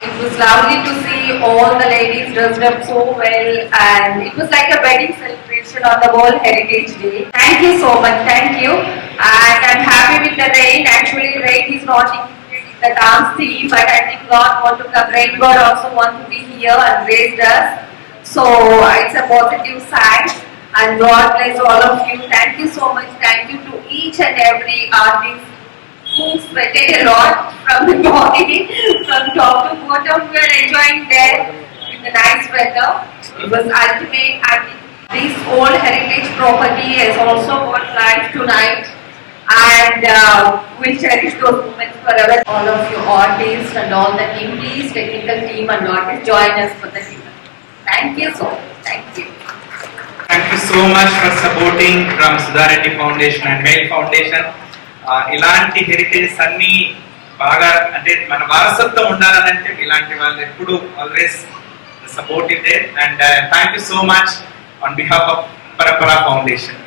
It was lovely to see all the ladies dressed up so well and it was like a wedding celebration on the World Heritage Day. Thank you so much, thank you. And I'm happy with the rain. Actually, rain is not included in the dance theme, but I think God want to come. Rain God also want to be here and raised us. So uh, it's a positive sign. And God bless all of you. Thank you so much. Thank you to each and every artist we sweated a lot from the morning, from top to bottom. We were enjoying there in the nice weather. It was ultimate. And this old heritage property has also got life tonight. And uh, we'll cherish those moments forever. All of you artists and all the team, please, technical team and artists, join us for the evening. Thank you so much. Thank you. Thank you so much for supporting from Sudhareddy Foundation and Mail Foundation. ఇలాంటి heritage అన్ని బాగా అంటే మన వారసత్వం ఉండాలంటే ఇలాంటి వాళ్ళు ఎప్పుడు ఆల్వేస్ సపోర్ట్ ఇదే and thank you so much on behalf of Parampara Foundation